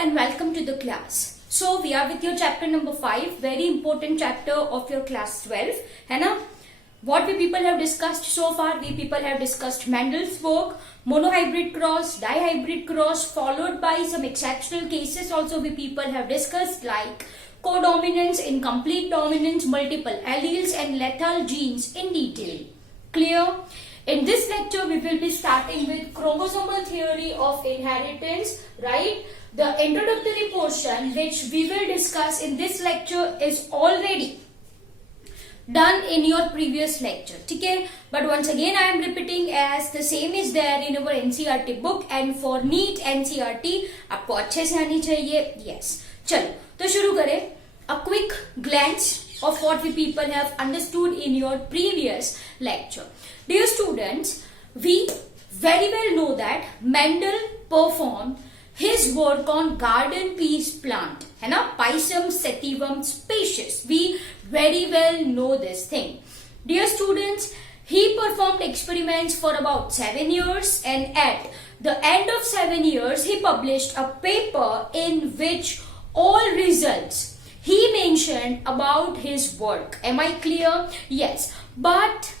and welcome to the class. So we are with your chapter number 5, very important chapter of your class 12, है ना? What we people have discussed so far, we people have discussed Mendel's work, monohybrid cross, dihybrid cross, followed by some exceptional cases also we people have discussed like codominance, incomplete dominance, multiple alleles and lethal genes in detail. Clear? In this lecture, we will be starting with chromosomal theory of inheritance, right? The introductory portion which we will discuss in this lecture is already done in your previous lecture, okay? But once again, I am repeating as the same is there in our NCERT book and for NEET NCERT, आपको अच्छे से आनी चाहिए, yes. चलो, तो शुरू करें. A quick glance of what we people have understood in your previous lecture. Dear students, we very well know that Mendel performed his work on garden peas plant, है ना? Pisum sativum species. We very well know this thing. Dear students, he performed experiments for about 7 years and at the end of 7 years, he published a paper in which all results he mentioned about his work. Am I clear? Yes. But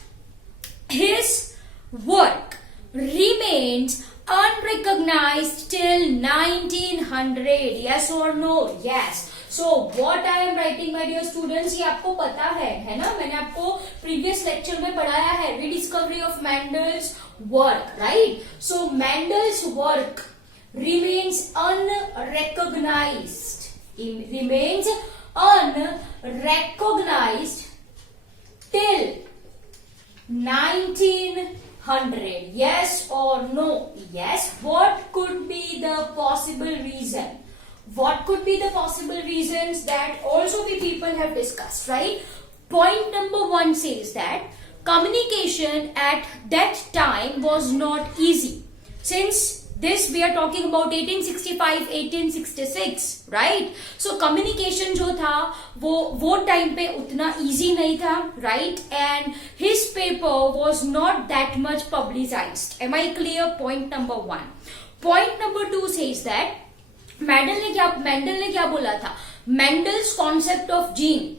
his work remains unrecognized till 1900. Yes or no? Yes. So what I am writing, my dear students, ये आपको पता है ना? मैंने आपको previous lecture में पढ़ाया है rediscovery of Mendel's work, right? So Mendel's work remains unrecognized. It remains unrecognized till 1900. Yes or no? Yes. What could be the possible reason? What could be the possible reasons that also we people have discussed, right? Point number 1 says that communication at that time was not easy. Since this we are talking about 1865, 1866, right? So communication जो था वो time पे उतना easy नहीं था, right? And his paper was not that much publicized. Am I clear? Point number 1. Point number 2 says that Mendel ने क्या बोला था? Mendel's concept of gene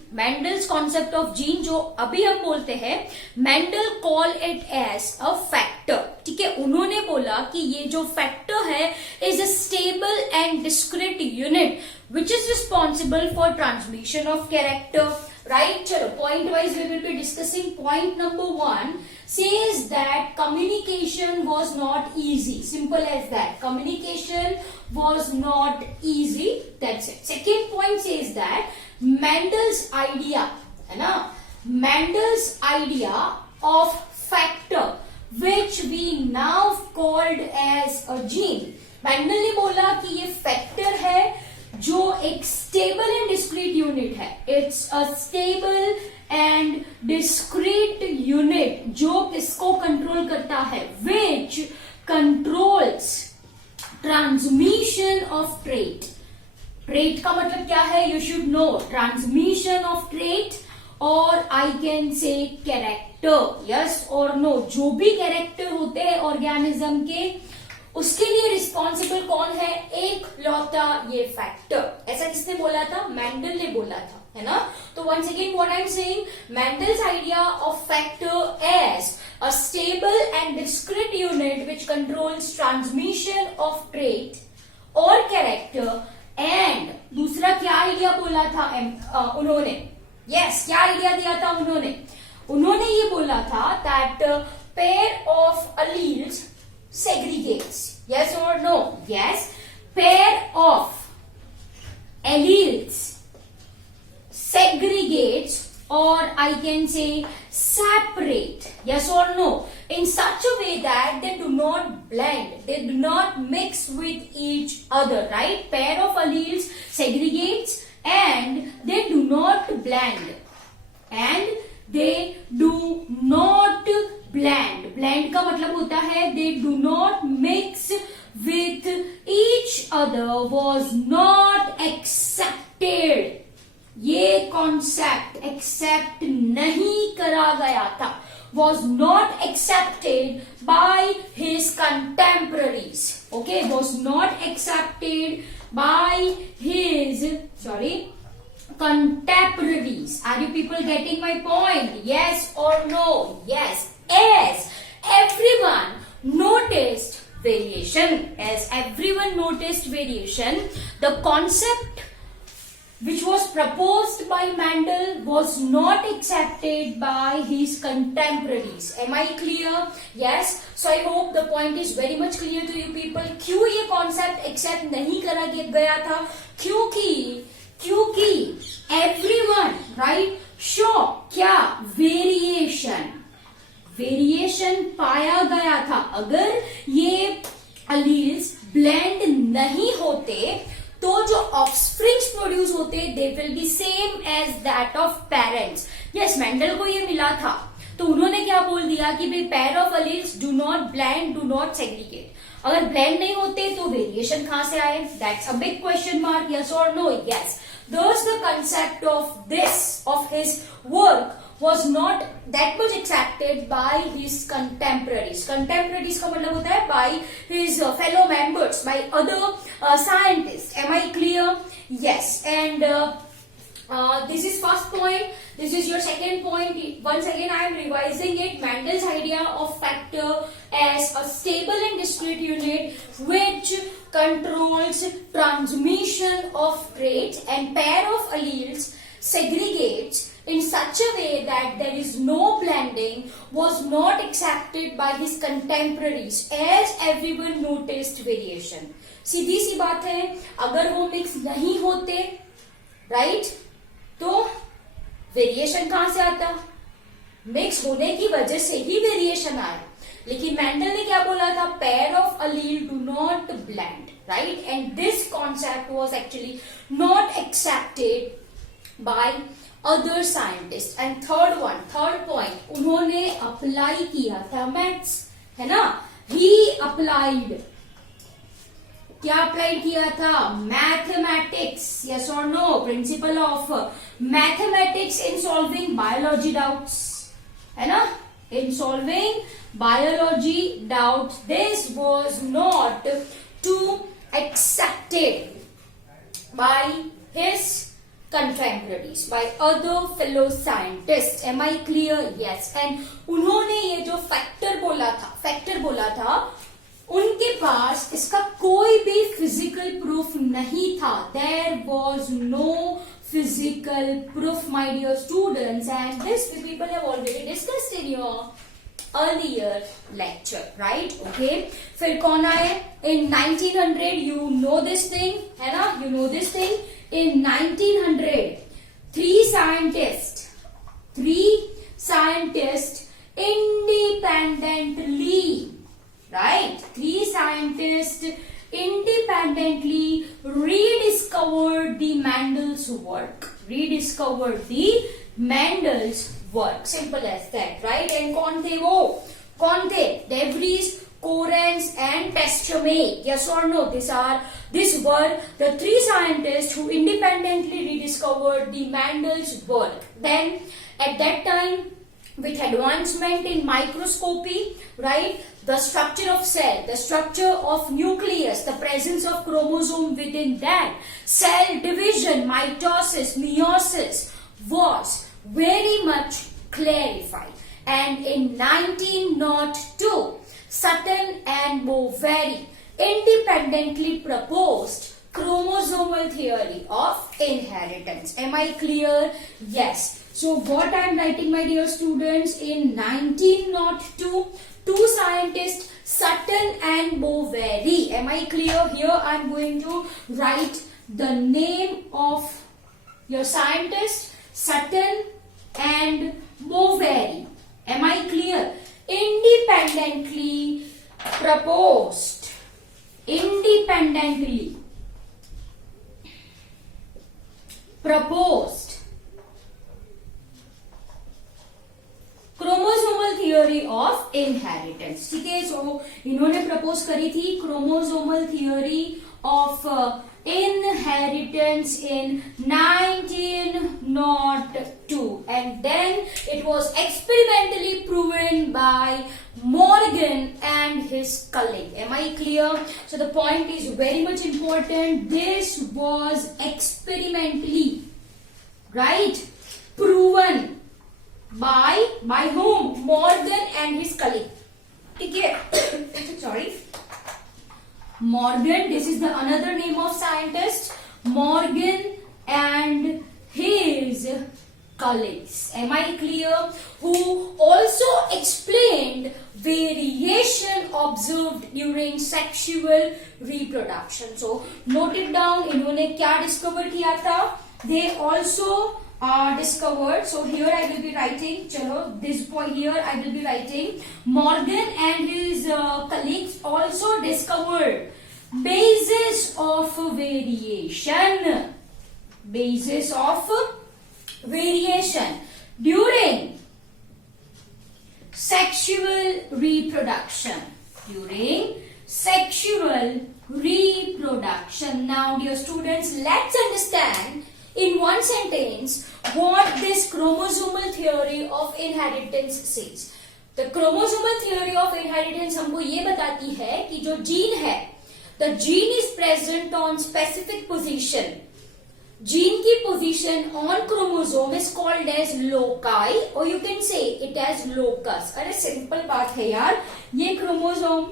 जो अभी हम बोलते हैं, Mendel call it as a factor. ठीक है, उन्होंने बोला कि ये जो factor है is a stable and discrete unit which is responsible for transmission of character. Right? चलो, point wise we will be discussing. Point number 1 says that communication was not easy. Simple as that. Communication was not easy. That's it. Second point says that Mendel's idea, है ना? Mendel's idea of factor, which we now called as a gene. Mendel ने बोला कि ये factor है जो एक stable and discrete unit है. It's a stable and discrete unit जो इसको control करता है, which controls transmission of trait. Trait का मतलब क्या है? You should know. Transmission of trait or I can say character. Yes or no? जो भी character होते हैं organism के, उसके लिए रिस्पॉन्सिबल कौन है? एक लौता ये फैक्टर. ऐसा किसने बोला था? मेंडल ने बोला था, है ना? तो once again what I am saying, Mendel's idea of factor as a stable and discrete unit which controls transmission of trait or character. And दूसरा क्या आइडिया बोला था उन्होंने? Yes, क्या आइडिया दिया था उन्होंने ये बोला था that pair of alleles segregates. Yes or no? Yes. Pair of alleles segregates or I can say separate. Yes or no? In such a way that they do not blend. They do not mix with each other. Right? Pair of alleles segregates and they do not blend. And they do not blend. Blend का मतलब होता है they do not mix with each other was not accepted. ये concept accept नहीं करा गया था. Was not accepted by his contemporaries. Okay, was not accepted by his contemporaries. Are you people getting my point? Yes or no? Yes. As everyone noticed variation, the concept which was proposed by Mendel was not accepted by his contemporaries. Am I clear? Yes. So I hope the point is very much clear to you people. क्यों ये concept accept नहीं करा गया था? क्योंकि everyone right sure क्या variation पाया गया था. अगर ये alleles blend नहीं होते तो जो ऑफस्प्रिंग्स प्रोड्यूस होते they will be same as that of parents. Yes, Mendel को ये मिला था तो उन्होंने क्या बोल दिया कि भाई pair of alleles do not blend, do not segregate. अगर ब्लेंड नहीं होते तो वेरिएशन कहां से आए? That's a big question mark. Yes और no? Yes. Thus the concept of his work was not that much accepted by his contemporaries. Contemporaries का मतलब होता है by his fellow members, by other scientists. Am I clear? Yes. And this is first point. This is your second point. Once again, I am revising it. Mendel's idea of factor as a stable and discrete unit which controls transmission of traits and pair of alleles segregates in such a way that there is no blending was not accepted by his contemporaries as everyone noticed variation. सीधी सी बात है, अगर वो mix नहीं होते right तो variation कहां से आता? मिक्स होने की वजह से ही वेरिएशन आया. लेकिन मेंडल ने क्या बोला था? Pair of allele do not blend, right? And this concept was actually not accepted by other scientist. And third point उन्होंने अप्लाई किया था मैथ्स, है ना? ही अप्लाइड, क्या अप्लाइड किया था? मैथमेटिक्स. यस और no? Principle of mathematics in solving biology doubts, है ना? In solving biology doubts, this was not to accepted by his contemporaries, by other fellow scientists. Am I clear? Yes. And उन्होंने ये जो factor बोला था, उनके पास इसका कोई भी physical proof नहीं था. There was no physical proof, my dear students, and this we people have already discussed in your earlier lecture, right? Okay. फिर कौन आए? In 1900, you know this thing, है ना? You know this thing. In 1900, three scientists independently, right? Three scientists independently rediscovered the Mendel's work. Simple as that, right? And कौन थे वो? De Vries, Correns and Pestromet. Yes or no? These were the three scientists who independently rediscovered the Mendel's work. Then at that time, with advancement in microscopy, right? The structure of cell, the structure of nucleus, the presence of chromosome within that, cell division, mitosis, meiosis was very much clarified. And in 1902, Sutton and Boveri independently proposed chromosomal theory of inheritance. Am I clear? Yes. So what I am writing, my dear students, in 1902, two scientists, Sutton and Boveri. Am I clear? Here I am going to write the name of your scientist, Sutton and Boveri. Am I clear? Independently proposed. Chromosomal theory of inheritance. ठीक है. सो इन्होंने propose करी थी chromosomal theory of inheritance in 1902, and then it was experimentally proven by Morgan and his colleague. Am I clear? So the point is very much important. This was experimentally, right, proven by whom? Morgan and his colleague. Okay. Sorry. Morgan, this is the another name of scientist. Morgan and his colleagues. Am I clear? Who also explained variation observed during sexual reproduction. So note it down. इन्होंने क्या discover किया था? They also discovered. So here I will be writing. चलो, this point here I will be writing. Morgan and his colleagues also discovered basis of variation. Basis of variation during sexual reproduction. During sexual reproduction. Now, dear students, let's understand in one sentence what this chromosomal theory of inheritance says. The chromosomal theory of inheritance हमको ये बताती है कि जो gene है, the gene is present on specific position. Gene की position on chromosome is called as loci, or you can say it as locus. अरे simple बात है यार, ये chromosome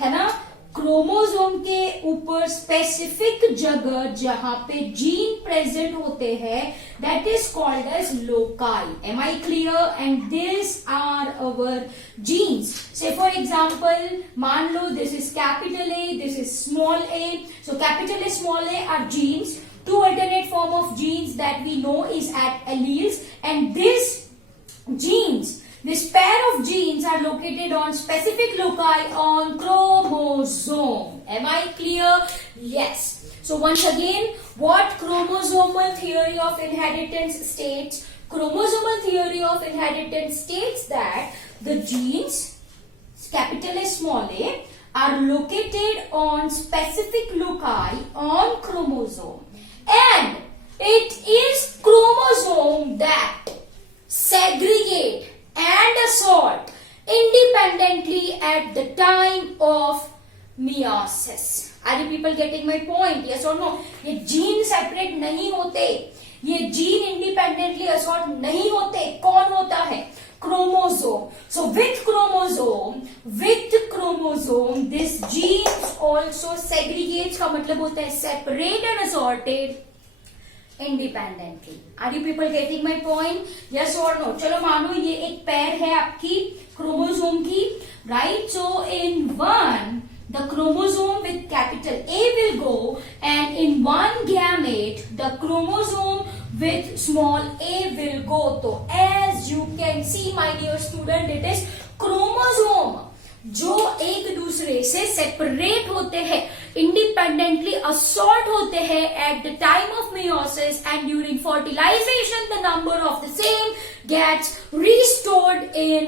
है ना, क्रोमोसोम के ऊपर स्पेसिफिक जगह जहां पे जीन प्रेजेंट होते हैं, that is called as loci. Am I clear? And this are our genes. Say for example मान लो this is capital A, this is small A. So capital A, small A are genes. Two alternate form of genes that we know is at alleles, and this genes, this pair of genes are located on specific loci on chromosome. Am I clear? Yes. So once again, what chromosomal theory of inheritance states? Chromosomal theory of inheritance states that the genes, capital A, small a, are located on specific loci on chromosome. And it is chromosome that segregate and assort independently at the time of meiosis. Are you people getting my point? Yes or no? ये gene separate नहीं होते, ये gene independently assort नहीं होते. कौन होता है? Chromosome. So with chromosome this genes also segregates का मतलब होता है separate and assorted independently. Are you people getting my point? Yes or no? चलो मानो ये एक पैर है आपकी क्रोमोसोम की, right? So in one the chromosome with capital A will go, and in one gamete the chromosome with small a will go. So as you can see my dear student, it is chromosome जो एक दूसरे से separate होते हैं, independently assort होते हैं at the time of meiosis, and during fertilization the number of the same gets restored in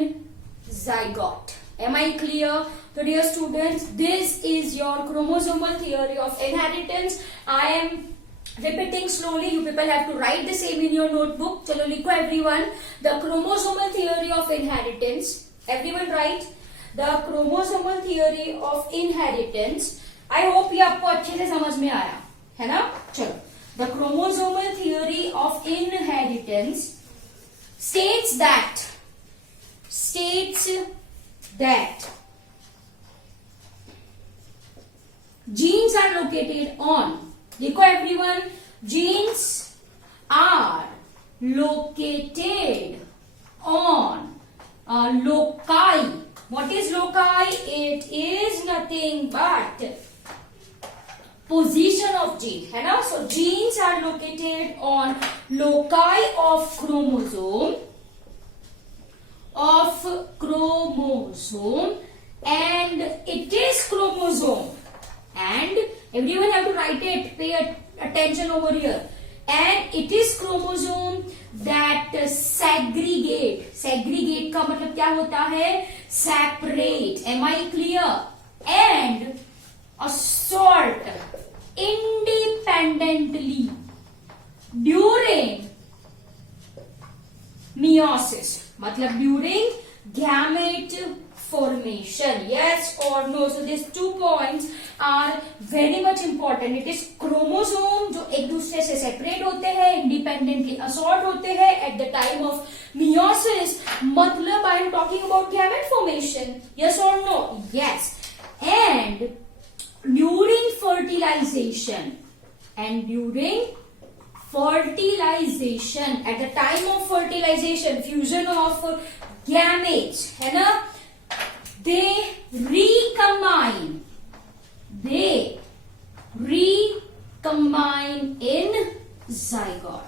zygote. Am I clear? So dear students, this is your chromosomal theory of inheritance. I am repeating slowly. You people have to write the same in your notebook. चलो लिखो everyone. The chromosomal theory of inheritance. Everyone write. The chromosomal theory of inheritance. I hope ये आपको अच्छे से समझ में आया है ना. चलो, the chromosomal theory of inheritance states that genes are located on, लिखो everyone, genes are located on loci. What is loci? It is nothing but position of gene, है ना. So genes are located on loci of chromosome, and it is chromosome, and everyone have to write it, pay attention over here, and it is chromosome that segregate का मतलब क्या होता है? Separate. Am I clear? And assort independently during meiosis, मतलब during gamete formation. Yes or no? So these 2 points are very much important. It is chromosome जो एक दूसरे से separate होते हैं, independently assort होते हैं at the time of meiosis. मतलब I am talking about gamete formation. Yes or no? Yes. And during fertilization, at the time of fertilization, fusion of gametes, है ना, they recombine in zygote.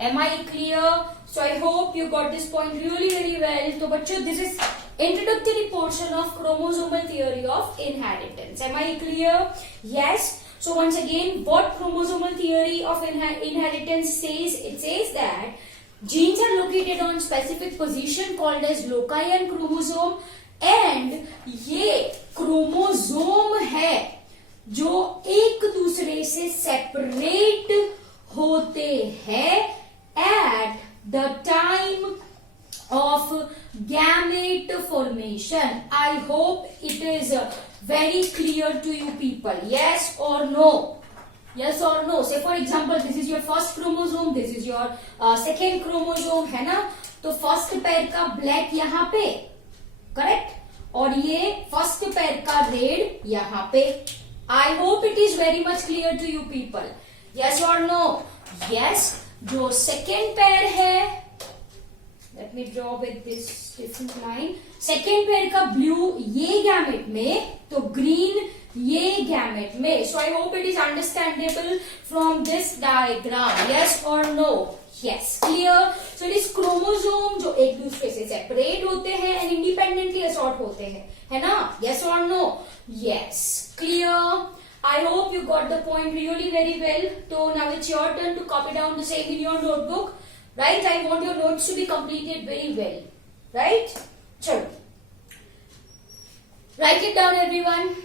Am I clear? So I hope you got this point really very well. So bachcho, this is introductory portion of chromosomal theory of inheritance. Am I clear? Yes. So once again, what chromosomal theory of inheritance says? It says that genes are located on specific position called as loci and chromosome, and ये chromosome है जो एक दूसरे से separate होते हैं at the time of gamete formation. I hope it is very clear to you people. Yes or no? Yes or no? Say for example, this is your first chromosome, this is your second chromosome, है ना? तो first pair का black यहाँ पे, correct? और ये first pair का red यहाँ पे. I hope it is very much clear to you people. Yes or no? Yes. जो second pair है, let me draw with this different line. Second pair का blue ये gamete में, तो green ये gamete में. So I hope it is understandable from this diagram. Yes or no? Yes. Clear? So it is chromosome जो एक दूसरे से separate होते हैं and independently assort होते हैं, है ना? Yes or no? Yes. Clear? I hope you got the point really very well. So now it's your turn to copy down the same in your notebook. Right? I want your notes to be completed very well. Right? Chalo. Write it down everyone.